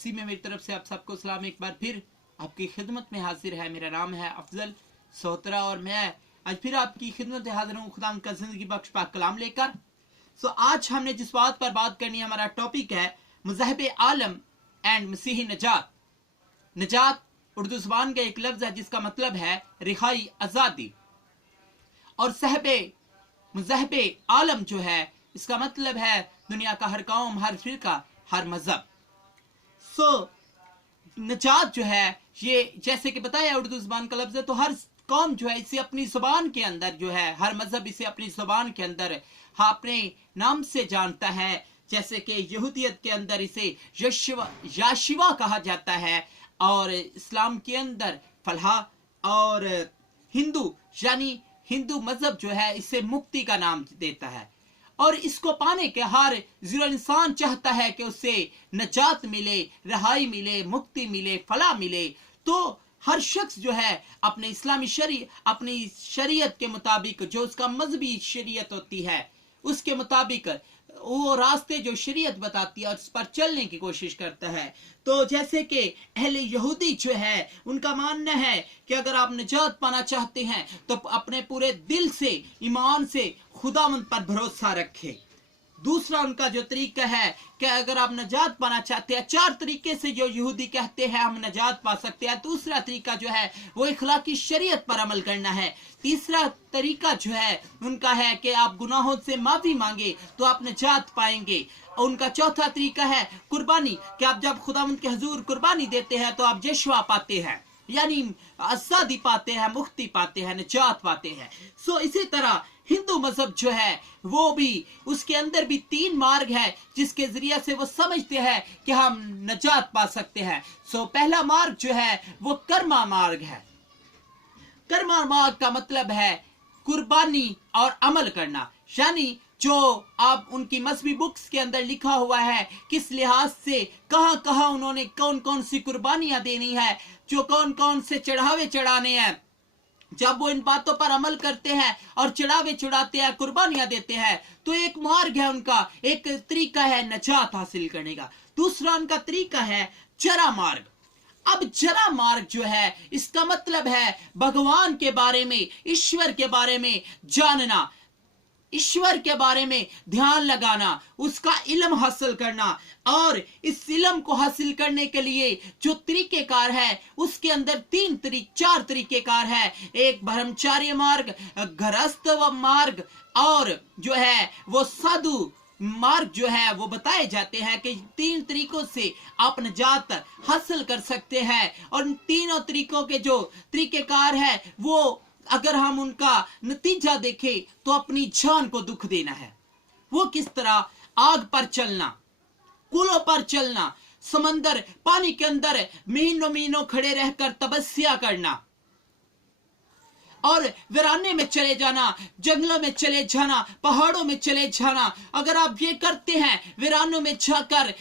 इसी में मेरी तरफ से आप सबको सलाम। एक बार फिर आपकी खिदमत में हाजिर है। मेरा नाम है अफजल सोहतरा और मैं आज फिर आपकी खिदमत में हाजिर हूँ खुदा का जिंदगी बख्श पाक कलाम लेकर। आज हमने जिस बात पर बात करनी है, हमारा टॉपिक है मज़हब आलम एंड मसीही नजात। नजात उर्दू ज़बान का एक लफ्ज है जिसका मतलब है रिहाई, आज़ादी। और मज़हब आलम जो है इसका मतलब है दुनिया का हर कौम, हर फिरका, हर मजहब। नजात जो है ये जैसे कि बताया उर्दू ज़बान का लफ्ज है, तो हर कौम जो है इसे अपनी ज़बान के अंदर जो है, हर मजहब इसे अपनी ज़बान के अंदर अपने नाम से जानता है। जैसे कि यहूदियत के अंदर इसे याशिवा कहा जाता है, और इस्लाम के अंदर फलाह, और हिंदू मजहब जो है इसे मुक्ति का नाम देता है। और इसको पाने के हर ज़ीरो इंसान चाहता है कि उसे नजात मिले, रहाई मिले, मुक्ति मिले, फलाह मिले। तो हर शख्स जो है अपने अपनी शरीयत के मुताबिक, जो उसका मजहबी शरीयत होती है उसके मुताबिक वो रास्ते जो शरीयत बताती है और उस पर चलने की कोशिश करता है। तो जैसे कि अहले यहूदी जो है उनका मानना है कि अगर आप निजात पाना चाहते हैं तो अपने पूरे दिल से, ईमान से खुदावंद पर भरोसा रखें। दूसरा उनका जो तरीका है कि अगर आप नजात पाना चाहते हैं, 4 तरीके से जो यहूदी कहते हैं हम नजात पा सकते हैं। दूसरा तरीका जो है वो इखलाकी शरीयत पर अमल करना है। तीसरा तरीका जो है उनका है कि आप गुनाहों से माफी मांगे तो आप नजात पाएंगे। और उनका चौथा तरीका है कुर्बानी, कि आप जब खुदावंद के हुजूर कुर्बानी देते हैं तो आप यशवा पाते हैं, यानी आजादी पाते हैं, मुक्ति पाते हैं, निजात पाते हैं। इसी तरह हिंदू मजहब जो है वो भी, उसके अंदर भी 3 मार्ग है जिसके जरिए से वो समझते हैं कि हम नजात पा सकते हैं। पहला मार्ग जो है वो कर्मा मार्ग है। कर्मा मार्ग का मतलब है कुर्बानी और अमल करना, यानी जो आप उनकी मजहबी बुक्स के अंदर लिखा हुआ है किस लिहाज से कहां कहां उन्होंने कौन कौन सी कुर्बानियां देनी है, जो कौन कौन से चढ़ावे चढ़ाने हैं। जब वो इन बातों पर अमल करते हैं और चढ़ावे चढ़ाते हैं, कुर्बानियां देते हैं, तो एक मार्ग है उनका, एक तरीका है नजात हासिल करने का। दूसरा उनका तरीका है जरा मार्ग। अब जरा मार्ग जो है इसका मतलब है भगवान के बारे में, ईश्वर के बारे में जानना, ईश्वर के बारे में ध्यान लगाना, उसका इल्म हासिल करना। और इस इल्म को हासिल करने के लिए जो तरीकेकार है उसके अंदर 4 तरीकेकार है। एक ब्रह्मचार्य मार्ग, गृहस्थ मार्ग, और जो है वो साधु मार्ग जो है वो बताए जाते हैं कि 3 तरीकों से आप नजात हासिल कर सकते हैं। और इन तीनों तरीकों के जो तरीकेकार है वो अगर हम उनका नतीजा देखें तो अपनी जान को दुख देना है। वो किस तरह? आग पर चलना, कुलों पर चलना, समंदर पानी के अंदर महीनों महीनों खड़े रहकर तपस्या करना, और वीराने में चले जाना, जंगलों में चले जाना, पहाड़ों में चले जाना। अगर आप ये करते हैं, वीरानों में जाकर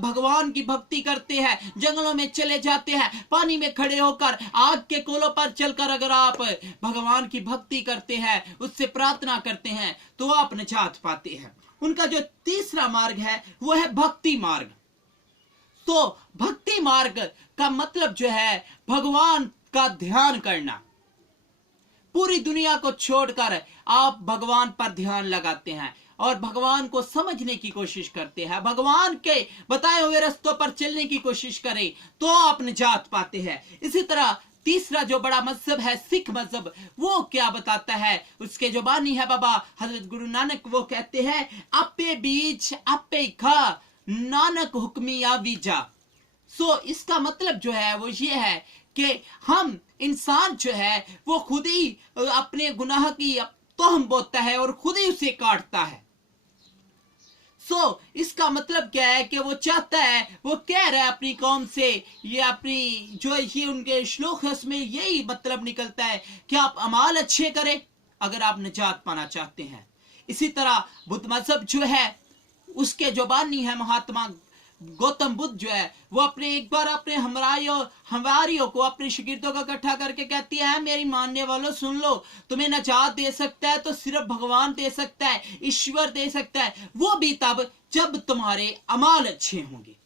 भगवान की भक्ति करते हैं, जंगलों में चले जाते हैं, पानी में खड़े होकर, आग के कोलों पर चलकर अगर आप भगवान की भक्ति करते हैं, उससे प्रार्थना करते हैं, तो आप निजात पाते हैं। उनका जो तीसरा मार्ग है वो है भक्ति मार्ग। तो भक्ति मार्ग का मतलब जो है भगवान का ध्यान करना। पूरी दुनिया को छोड़कर आप भगवान पर ध्यान लगाते हैं और भगवान को समझने की कोशिश करते हैं, भगवान के बताए हुए रास्तों पर चलने की कोशिश करें तो आप निजात पाते हैं। इसी तरह तीसरा जो बड़ा मजहब है सिख मजहब, वो क्या बताता है? उसके जो बानी है बाबा हजरत गुरु नानक, वो कहते हैं आपे बीच आपे खा, नानक हुक्मिया बीजा। इसका मतलब जो है वो ये है कि हम इंसान जो है वो खुद ही अपने गुनाह की तोहम बोता है और खुद ही उसे काटता है। इसका मतलब क्या है कि वो चाहता है, वो कह रहा है अपनी कौम से, ये अपनी जो ये उनके श्लोक है उसमें यही मतलब निकलता है कि आप अमाल अच्छे करें अगर आप निजात पाना चाहते हैं। इसी तरह बुद्ध मजहब जो है उसके जो बानी है महात्मा गौतम बुद्ध जो है वो एक बार अपने हमारियों को, अपने शागिर्दों को इकट्ठा करके कहती है, मेरी मानने वालों सुन लो, तुम्हें नजात दे सकता है तो सिर्फ भगवान दे सकता है, ईश्वर दे सकता है, वो भी तब जब तुम्हारे अमाल अच्छे होंगे।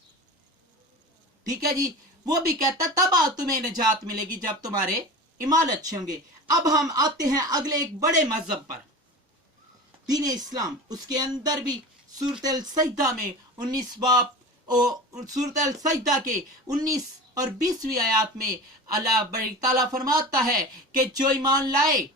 ठीक है जी, वो भी कहता तब तुम्हें निजात मिलेगी जब तुम्हारे ईमान अच्छे होंगे। अब हम आते हैं अगले एक बड़े मजहब पर, दीन इस्लाम। उसके अंदर भी सूरत अल सजदा में 19 बाब और सूरत अल सजदा के 19 और 20वीं आयत में अल्लाह बड़ी ताला फरमाता है कि जो ईमान लाए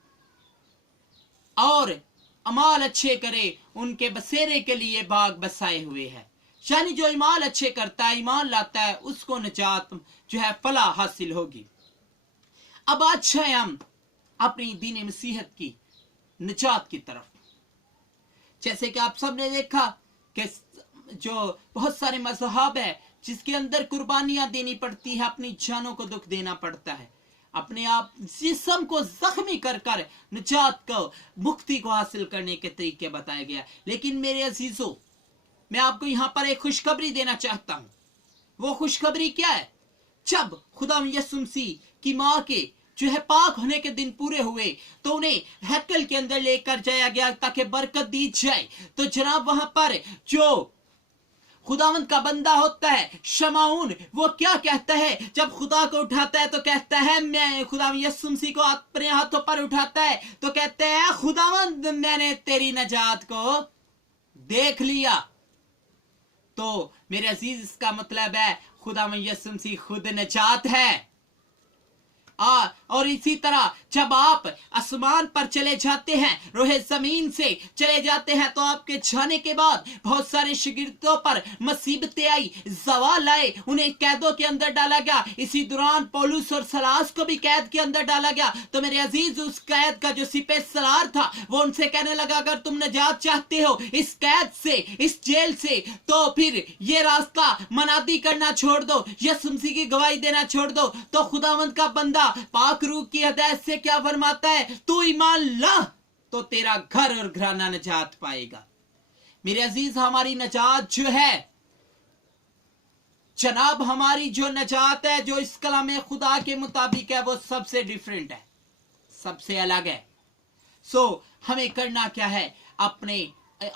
और अमाल अच्छे करे उनके बसेरे के लिए बाग बसाए हुए है। यानी जो ईमान अच्छे करता है, ईमान लाता है, उसको निजात जो है फलाह हासिल होगी। अब आज है हम अपनी दीन मसीहत की निजात की तरफ। जैसे कि आप सब ने देखा कि जो बहुत सारे मजहब है जिसके अंदर कुर्बानियां देनी पड़ती है, अपनी जानों को दुख देना पड़ता है, अपने आप जिस्म को जख्मी कर कर निजात को, मुक्ति को हासिल करने के तरीके बताया गया। लेकिन मेरे अजीजों, मैं आपको यहां पर एक खुशखबरी देना चाहता हूं। वो खुशखबरी क्या है? जब खुदा यीशु मसीह की मां के जो है पाक होने के दिन पूरे हुए तो उन्हें हैकल के अंदर लेकर जाया गया ताकि बरकत दी जाए। तो जनाब वहां पर जो खुदावंद का बंदा होता है शमाउन, वो क्या कहता है? जब खुदा को उठाता है तो कहता है, मैं खुदा यीशु मसीह को अपने हाथों पर उठाता है तो कहता है, खुदावंद मैंने तेरी नजात को देख लिया। तो मेरे अजीज, इसका मतलब है खुदा यीशु मसीह खुद नजात है। और इसी तरह जब आप आसमान पर चले जाते हैं, रोहे जमीन से चले जाते हैं, तो आपके जाने के बाद बहुत सारे शिगिर्दों पर मुसीबतें आई, जवाल आए, उन्हें कैदों के अंदर डाला गया। इसी दौरान पौलुस और सलास को भी कैद के अंदर डाला गया। तो मेरे अजीज, उस कैद का जो सिपह सलार था वो उनसे कहने लगा, अगर तुम नजात चाहते हो इस कैद से, इस जेल से, तो फिर ये रास्ता मनादी करना छोड़ दो, यीशु मसीह की गवाही देना छोड़ दो। तो खुदावंद का बंदा पाक रूह की हिदायत से क्या फरमाता है? तू ईमान ला तो तेरा घर और घराना निजात पाएगा। मेरे अजीज, हमारी निजात जो है जनाब, हमारी जो निजात है, जो इस कलाम खुदा के मुताबिक है, वो सबसे डिफरेंट है, सबसे अलग है। हमें करना क्या है?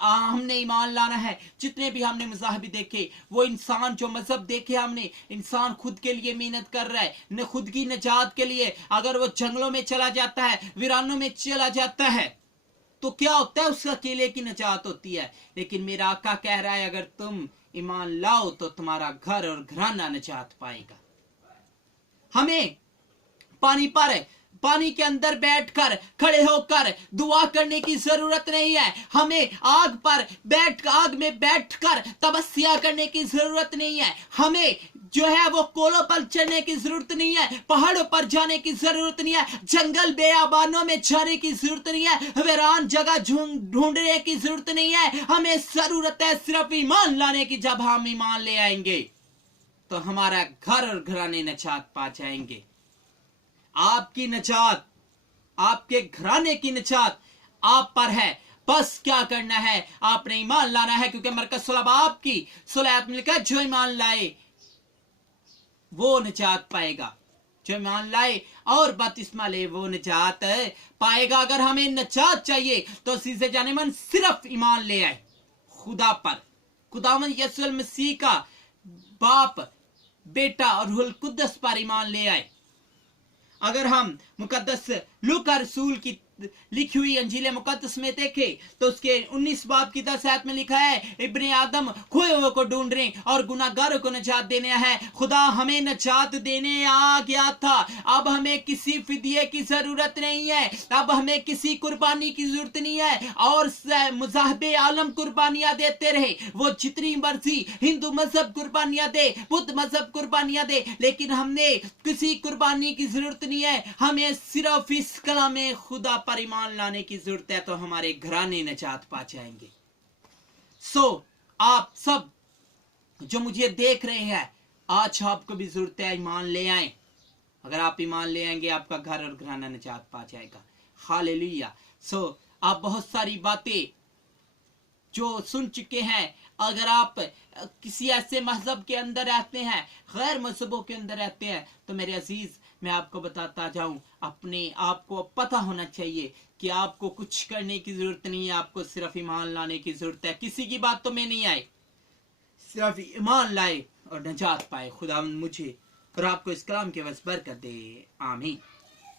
हमने ईमान लाना है। जितने भी हमने मज़ाहब देखे, वो इंसान जो मजहब देखे हमने, इंसान खुद के लिए मेहनत कर रहा है, न खुद की निजात के लिए। अगर वो जंगलों में चला जाता है, वीरानों में चला जाता है, तो क्या होता है? उसका अकेले की निजात होती है। लेकिन मेरा आका कह रहा है, अगर तुम ईमान लाओ तो तुम्हारा घर और घराना निजात पाएगा। हमें पानी के अंदर बैठकर, खड़े होकर दुआ करने की जरूरत नहीं है। हमें आग में बैठकर तपस्या करने की जरूरत नहीं है। हमें जो है वो कोलों पर चढ़ने की जरूरत नहीं है, पहाड़ों पर जाने की जरूरत नहीं है, जंगल बेयाबानों में जाने की जरूरत नहीं है, वीरान जगह ढूंढने की जरूरत नहीं है। हमें जरूरत है सिर्फ ईमान लाने की। जब हम ईमान ले आएंगे तो हमारा घर और घराने निजात पा जाएंगे। आपकी निजात, आपके घराने की निजात आप पर है। बस क्या करना है? आपने ईमान लाना है, क्योंकि मरकज 16 बाब की 16 आयत में लिखा है, जो ईमान लाए वो निजात पाएगा। जो ईमान लाए और बपतिस्मा ले वो निजात पाएगा। अगर हमें निजात चाहिए तो सीधे जाने मन सिर्फ ईमान ले आए खुदा पर, खुदावंद यीशु मसीह का बाप, बेटा और रूहुल कुद्दस पर ईमान ले आए। अगर हम मुकद्दस लूका रसूल की लिखी हुई अंजील मुकद्दस में देखे तो उसके 19 बाब की 10 आयत में लिखा है, इब्ने आदम खोए हुए को ढूंढने और गुनाहगारों को निजात देने है। खुदा हमें निजात देने आ गया था। अब हमें किसी फिदिये की जरूरत नहीं है, अब हमें किसी कुर्बानी की जरूरत नहीं है। और मुजाहिबे आलम कुर्बानियां देते रहे, वो जितनी मर्जी हिंदू मजहब कुर्बानियां दे, बुद्ध मजहब कुर्बानियां दे, लेकिन हमने किसी कुर्बानी की जरूरत नहीं है। हमें सिर्फ इस कलाम खुदा पर ईमान लाने की जरूरत है, तो हमारे घराने निजात पा जाएंगे। आप सब जो मुझे देख रहे हैं, आज आपको भी जरूरत है ईमान ले आए। अगर आप ईमान ले आएंगे, आपका घर और घराना निजात पा जाएगा। हालेलुया। आप बहुत सारी बातें जो सुन चुके हैं, अगर आप किसी ऐसे मजहब के अंदर रहते हैं, गैर मजहबों के अंदर रहते हैं, तो मेरे अजीज मैं आपको बताता जाऊं, अपने आप को पता होना चाहिए कि आपको कुछ करने की जरूरत नहीं है, आपको सिर्फ ईमान लाने की जरूरत है। किसी की बातों में नहीं आए, सिर्फ ईमान लाए और नजात पाए। खुदा मुझे और आपको इस कलाम के बस बरकत दे। आमीन।